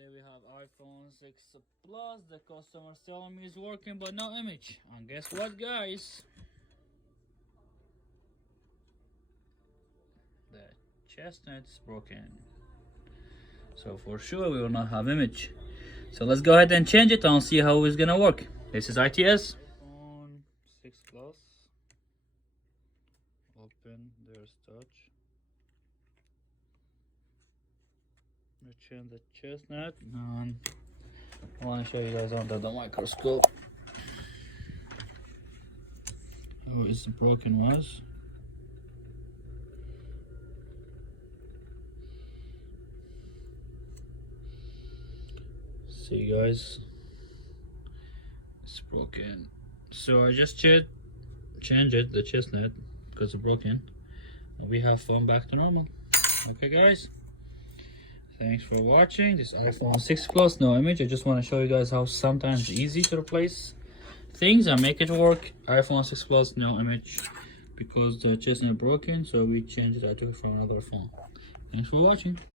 Today we have iPhone 6 Plus. The customer's telling me it's working but no image. And guess what, guys? The chestnut's broken. So for sure we will not have image. So let's go ahead and change it and see how it's gonna work. This is ITS. iPhone 6 Plus. Open, there's touch. We change the chestnut and I want to show you guys under the microscope how it's broken was. See guys, it's broken. So I just changed it, the chestnut, because it's broken, and we have phone back to normal. Okay guys, thanks for watching this iPhone 6 Plus, no image. I just want to show you guys how sometimes it's easy to replace things and make it work. iPhone 6 Plus, no image, because the chestnut broken, so we changed it. I took it from another phone. Thanks for watching.